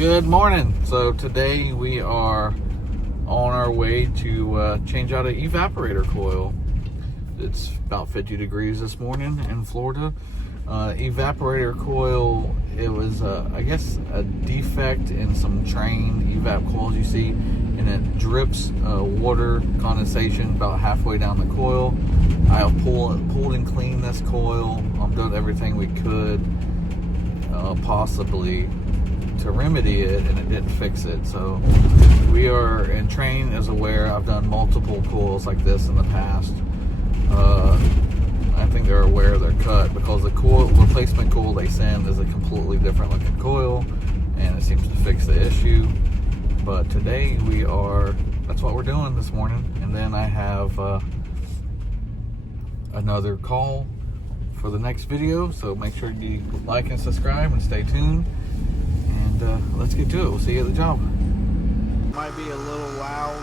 Good morning. So today we are on our way to change out an evaporator coil. It's about 50 degrees this morning in Florida. Evaporator coil, it was I guess a defect in some train evap coils you see, and it drips water condensation about halfway down the coil. I have pulled and cleaned this coil. I've done everything we could possibly to remedy it, and it didn't fix it. So we are, and Train is aware, I've done multiple coils like this in the past. I think they're aware of their cut, because the coil replacement coil they send is a completely different looking coil, and it seems to fix the issue. But today that's what we're doing this morning. And then I have another call for the next video, so make sure you like and subscribe and stay tuned. And let's get to it. We'll see you at the job. Might be a little loud,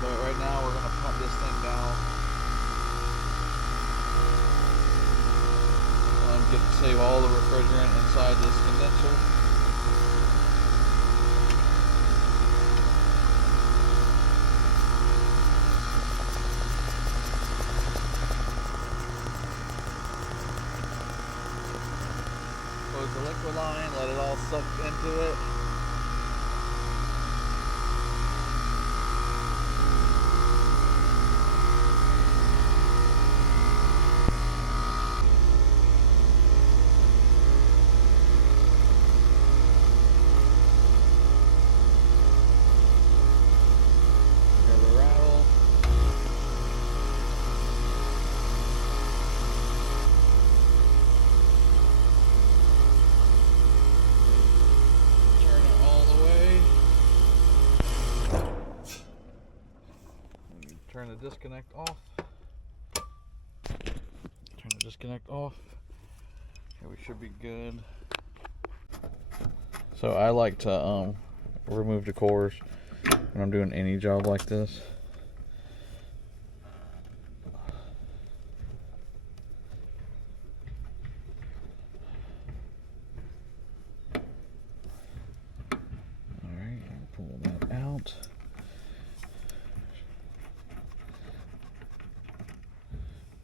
but right now we're gonna pump this thing down. Get to save all the refrigerant inside this condenser. Close the liquid line, let it all suck into it. Turn the disconnect off. Turn the disconnect off. Okay, we should be good. So I like to remove the cores when I'm doing any job like this. Alright, pull that out.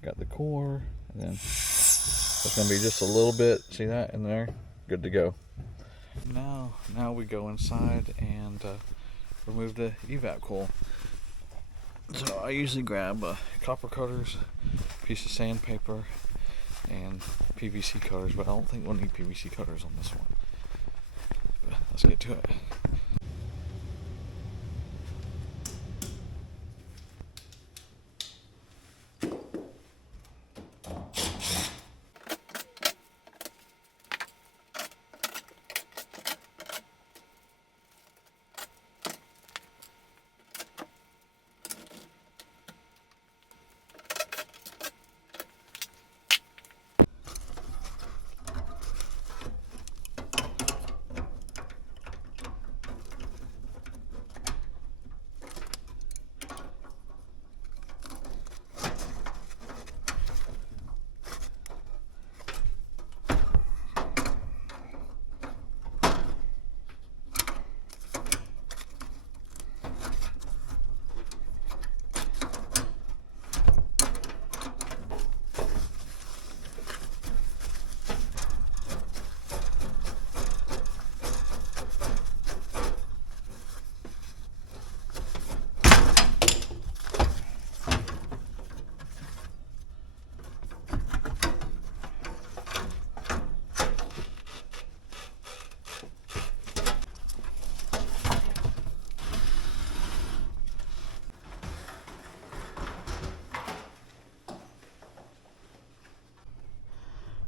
Got the core, and then there's going to be just a little bit, see that in there? Good to go. Now we go inside and remove the evap coil. So I usually grab copper cutters, piece of sandpaper, and PVC cutters, but I don't think we'll need PVC cutters on this one. But let's get to it.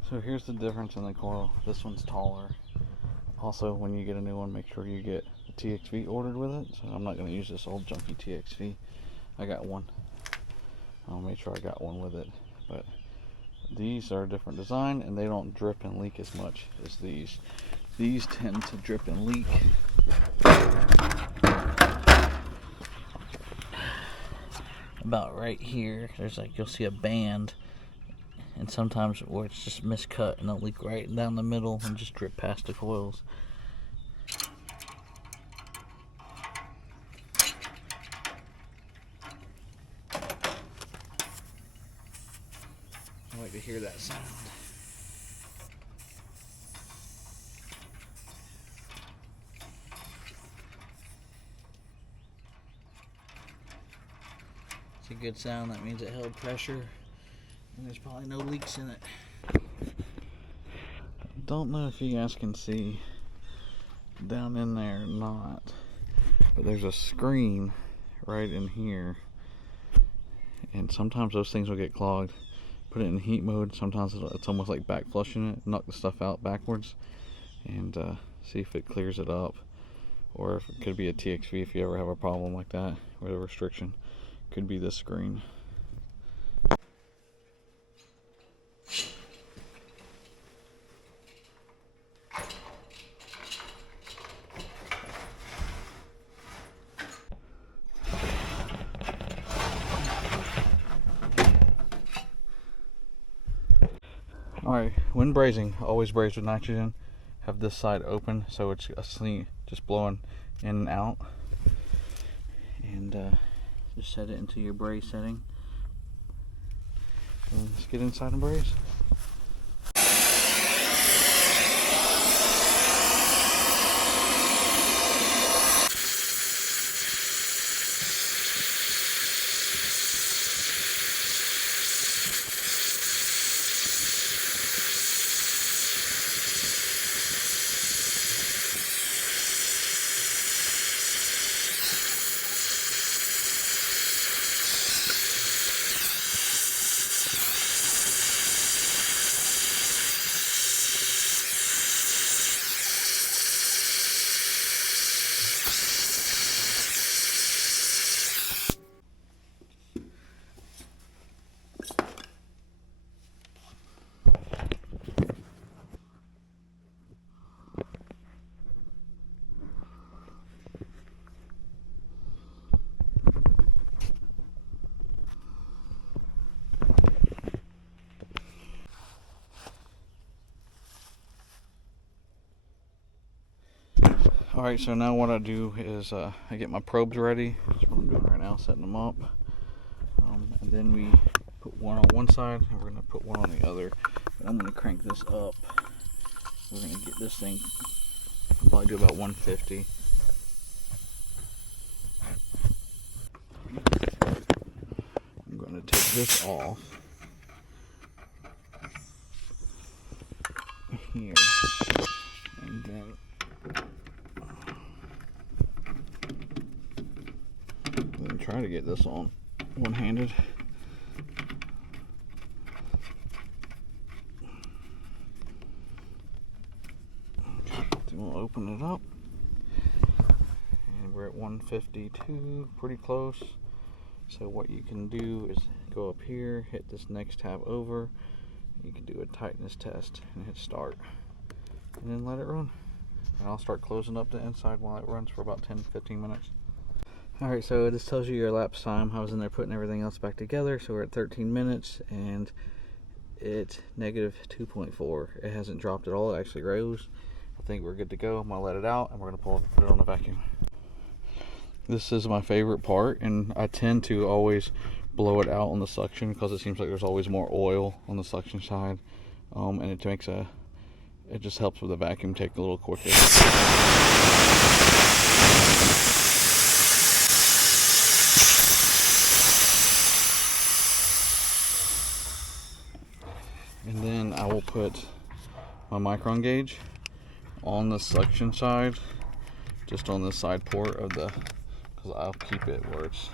So here's the difference in the coil. This one's taller. Also, when you get a new one, make sure you get a TXV ordered with it. So I'm not going to use this old junky TXV. I got one. I'll make sure I got one with it. But these are a different design, and they don't drip and leak as much as these. These tend to drip and leak. About right here, there's like, you'll see a band. And sometimes where it's just miscut and it'll leak right down the middle and just drip past the coils. to hear that sound. It's a good sound. That means it held pressure and there's probably no leaks in it. Don't know if you guys can see down in there or not, but there's a screen right in here, and sometimes those things will get clogged. Put it in heat mode, sometimes it's almost like back flushing it, knock the stuff out backwards, and see if it clears it up, or if it could be a TXV if you ever have a problem like that with a restriction. Could be this screen. Alright, when brazing, always braze with nitrogen. Have this side open so it's just blowing in and out. And just set it into your braze setting. And let's get inside and braze. Alright, so now what I do is I get my probes ready. That's what I'm doing right now, setting them up. And then we put one on one side and we're going to put one on the other. But I'm going to crank this up. We're going to get this thing, probably do about 150. I'm going to take this off here. And then try to get this on one-handed. Then we'll open it up, and we're at 152, pretty close. So what you can do is go up here, hit this next tab over. You can do a tightness test and hit start, and then let it run. And I'll start closing up the inside while it runs for about 10-15 minutes. Alright, so this tells you your elapsed time. I was in there putting everything else back together, so we're at 13 minutes and it's negative 2.4. It hasn't dropped at all, it actually rose. I think we're good to go. I'm going to let it out and we're going to put it on the vacuum. This is my favorite part, and I tend to always blow it out on the suction because it seems like there's always more oil on the suction side, and it just helps with the vacuum take a little quicker. And then I will put my micron gauge on the suction side, just on the side port of the, because I'll keep it where it's,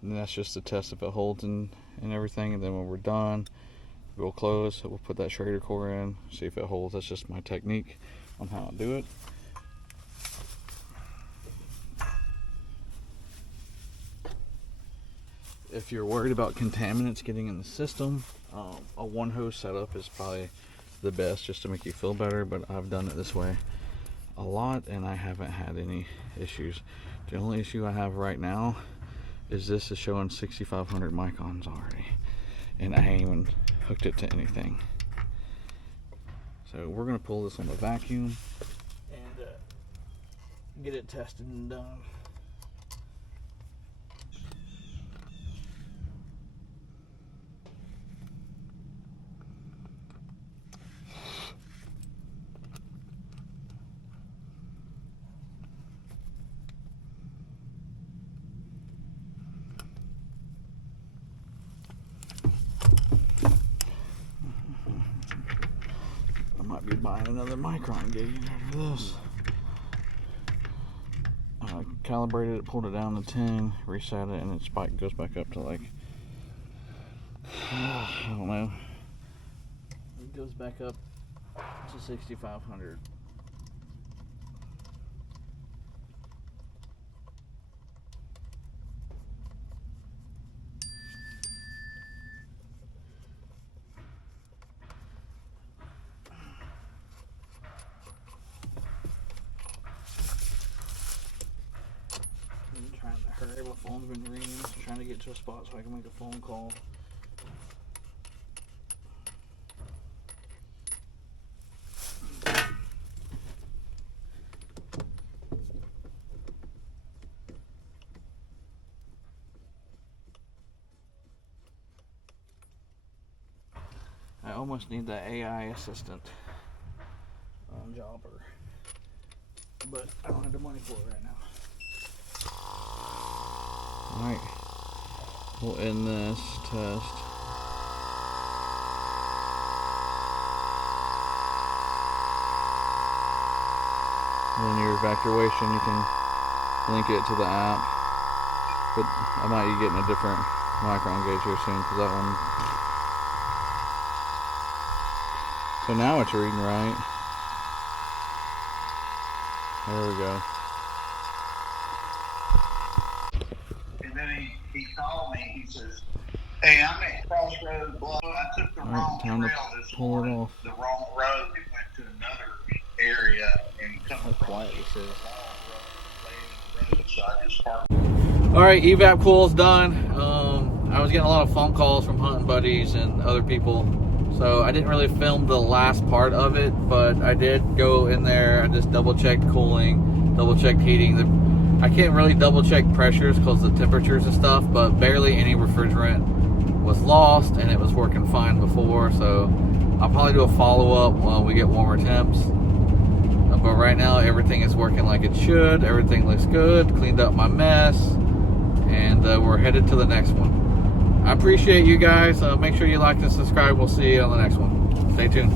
and that's just to test if it holds and everything. And then when we're done, we'll close, we'll put that Schrader core in, see if it holds. That's just my technique on how to do it. If you're worried about contaminants getting in the system, a one hose setup is probably the best, just to make you feel better, but I've done it this way a lot and I haven't had any issues. The only issue I have right now is this is showing 6,500 microns already, and I ain't even hooked it to anything. So we're going to pull this on the vacuum and get it tested and done. be buying another micron gauge after this. Calibrated it, pulled it down to 10, reset it, and it spike goes back up to like, I don't know. It goes back up to 6,500. I'm trying to hurry. My phone's been ringing. I'm trying to get to a spot so I can make a phone call. I almost need that AI assistant on Jobber, but I don't have the money for it right now. Alright, we'll end this test. When your evacuation, you can link it to the app, but I might be getting a different micron gauge here soon because that one. So now it's reading right. There we go. And then he called me. He says, "Hey, I'm at Crossroads. Blah. I took the wrong trail this morning. The wrong road. It went to another area and come across the wrong road. So I just parked." All right, evap coil's done. I was getting a lot of phone calls from hunting buddies and other people, so I didn't really film the last part of it, but I did go in there. I just double checked cooling, double checked heating. I can't really double check pressures because of the temperatures and stuff, but barely any refrigerant was lost, and it was working fine before. So I'll probably do a follow-up when we get warmer temps. But right now everything is working like it should. Everything looks good. Cleaned up my mess, and we're headed to the next one. I appreciate you guys. Make sure you like and subscribe. We'll see you on the next one. Stay tuned.